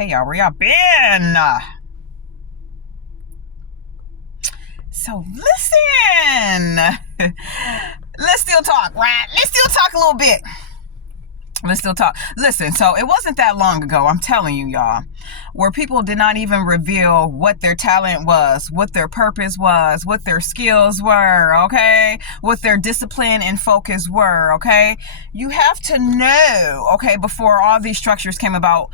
Hey y'all, where y'all been? So listen, let's still talk, right? Let's still talk a little bit. Let's still talk. Listen, so it wasn't that long ago, I'm telling you, y'all, where people did not even reveal what their talent was, what their purpose was, what their skills were, okay? What their discipline and focus were, okay? You have to know, okay, before all these structures came about,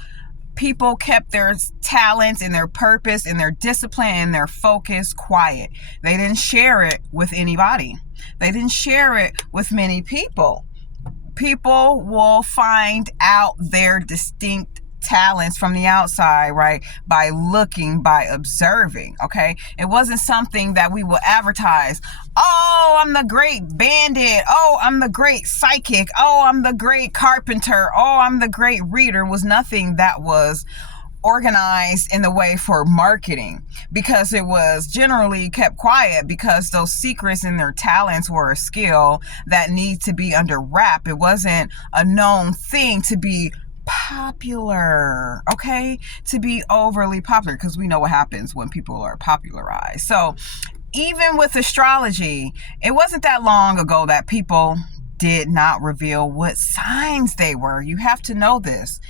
people kept their talents and their purpose and their discipline and their focus quiet. They didn't share it with anybody. They didn't share it with many people. People will find out their distinct talents from the outside, right? By looking, by observing, okay? It wasn't something that we will advertise. Oh, I'm the great bandit. Oh, I'm the great psychic. Oh, I'm the great carpenter. Oh, I'm the great reader. Was nothing that was organized in the way for marketing, because it was generally kept quiet, because those secrets and their talents were a skill that needs to be under wrap. It wasn't a known thing to be popular, okay? To be overly popular, because we know what happens when people are popularized. So even with astrology, it wasn't that long ago that people did not reveal what signs they were. You have to know this.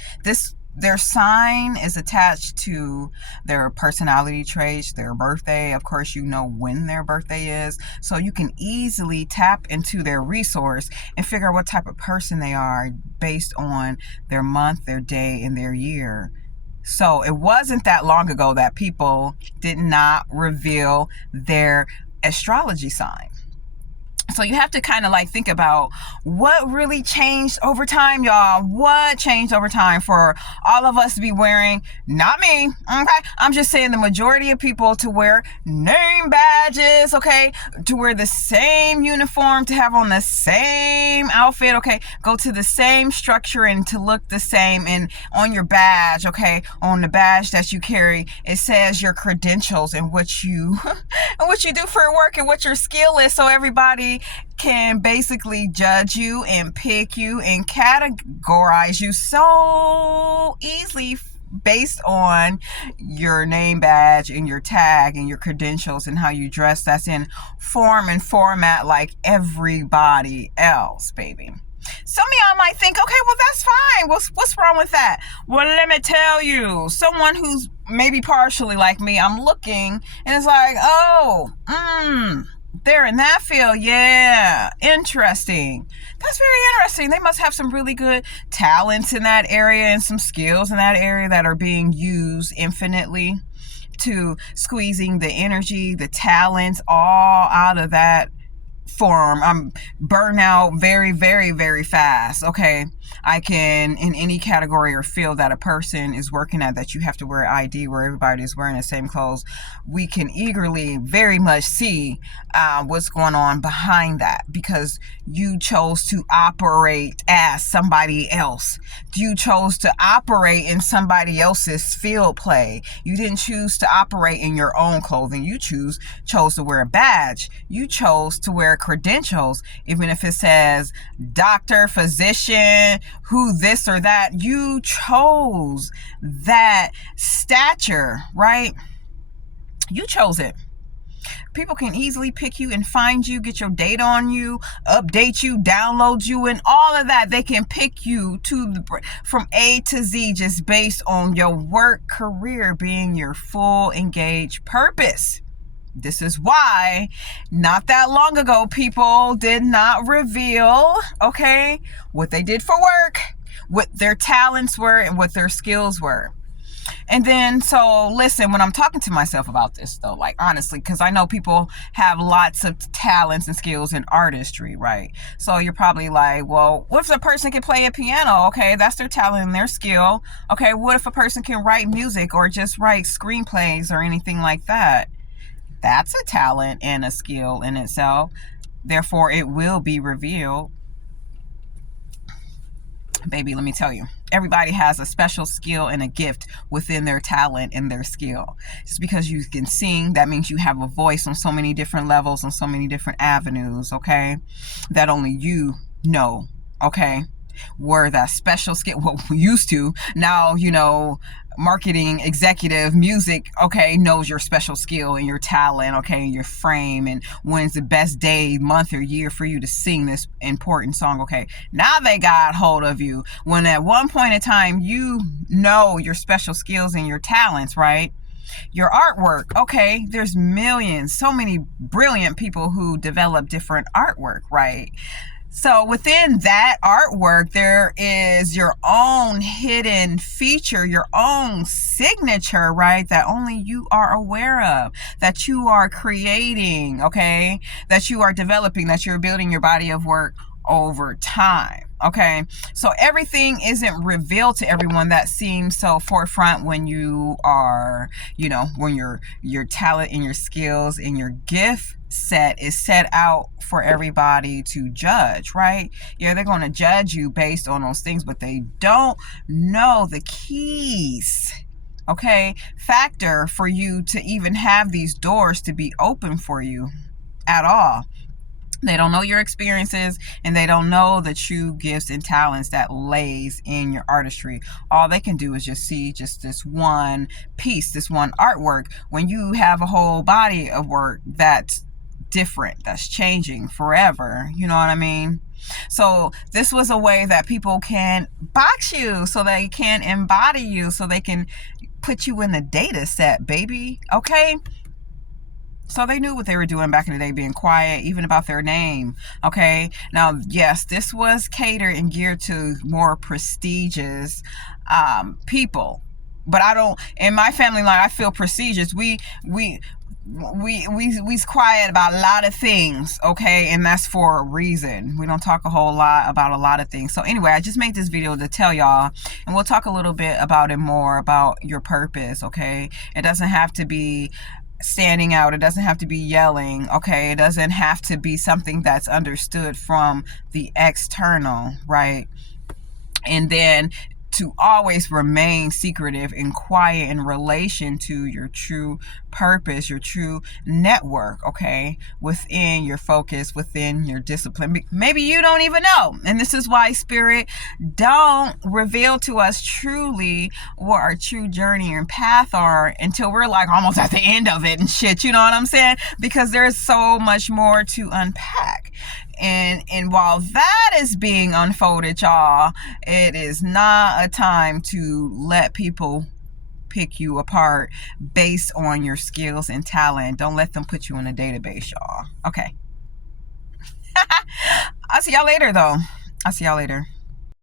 Their sign is attached to their personality traits, their birthday. Of course, you know when their birthday is, so you can easily tap into their resource and figure out what type of person they are based on their month, their day, and their year. So it wasn't that long ago that people did not reveal their astrology sign. So you have to kind of like think about what really changed over time, y'all. What changed over time for all of us to be wearing, not me, okay? I'm just saying the majority of people to wear name badges, okay? To wear the same uniform, to have on the same outfit, okay? Go to the same structure and to look the same. And on your badge, okay? On the badge that you carry, it says your credentials and what you, and what you do for work and what your skill is, so everybody can basically judge you and pick you and categorize you so easily based on your name badge and your tag and your credentials and how you dress. That's in form and format like everybody else, baby. Some of y'all might think, okay, well, that's fine. What's wrong with that? Well, let me tell you, someone who's maybe partially like me, I'm looking and it's like, oh, they're in that field. Yeah, interesting. That's very interesting. They must have some really good talents in that area and some skills in that area that are being used infinitely to squeezing the energy, the talents all out of that form. I'm burn out very, very, very fast. Okay. I can, in any category or field that a person is working at, that you have to wear ID, where everybody is wearing the same clothes, we can eagerly very much see what's going on behind that, because you chose to operate as somebody else. You chose to operate in somebody else's field play. You didn't choose to operate in your own clothing. You chose to wear a badge. You chose to wear credentials, even if it says doctor, physician, who this or that. You chose that stature, right? You chose it. People can easily pick you and find you, get your data on you, update you, download you, and all of that. They can pick you from A to Z just based on your work career being your full engaged purpose. This is why not that long ago, people did not reveal, okay, what they did for work, what their talents were, and what their skills were. And then, so listen, when I'm talking to myself about this though, like honestly, because I know people have lots of talents and skills in artistry, right? So you're probably like, well, what if a person can play a piano? Okay, that's their talent and their skill. Okay, what if a person can write music or just write screenplays or anything like that? That's a talent and a skill in itself. Therefore, it will be revealed. Baby, let me tell you, everybody has a special skill and a gift within their talent and their skill. Just because you can sing, that means you have a voice on so many different levels, on so many different avenues, okay? That only you know, okay? were that special skill. What we used to now, marketing executive music, okay, knows your special skill and your talent, okay, and your frame, and when's the best day, month, or year for you to sing this important song. Okay, now they got hold of you when at one point in time you know your special skills and your talents, right? Your artwork, okay, there's millions, so many brilliant people who develop different artwork, right? So within that artwork, there is your own hidden feature, your own signature, right? That only you are aware of, that you are creating, okay? That you are developing, that you're building your body of work over time. Okay, so everything isn't revealed to everyone. That seems so forefront when you are, when your talent and your skills and your gift set is set out for everybody to judge, right? Yeah, they're going to judge you based on those things, but they don't know the keys, okay, factor for you to even have these doors to be open for you at all. They don't know your experiences, and they don't know the true gifts and talents that lays in your artistry. All they can do is just see just this one piece, this one artwork, when you have a whole body of work that's different, that's changing forever. You know what I mean? So this was a way that people can box you, so they can embody you, so they can put you in the data set, baby. Okay? So they knew what they were doing back in the day, being quiet, even about their name. Okay. Now, yes, this was catered and geared to more prestigious people. But I don't, in my family line, I feel prestigious. We's quiet about a lot of things, okay, and that's for a reason. We don't talk a whole lot about a lot of things. So anyway, I just made this video to tell y'all, and we'll talk a little bit about it more, about your purpose, okay? It doesn't have to be standing out. It doesn't have to be yelling, okay? It doesn't have to be something that's understood from the external, right? And then to always remain secretive and quiet in relation to your true purpose, your true network, okay, within your focus, within your discipline. Maybe you don't even know, and this is why Spirit don't reveal to us truly what our true journey and path are until we're like almost at the end of it and shit, you know what I'm saying? Because there's so much more to unpack. And while that is being unfolded, y'all, it is not a time to let people pick you apart based on your skills and talent. Don't let them put you in a database, y'all. Okay. I'll see y'all later, though. I'll see y'all later.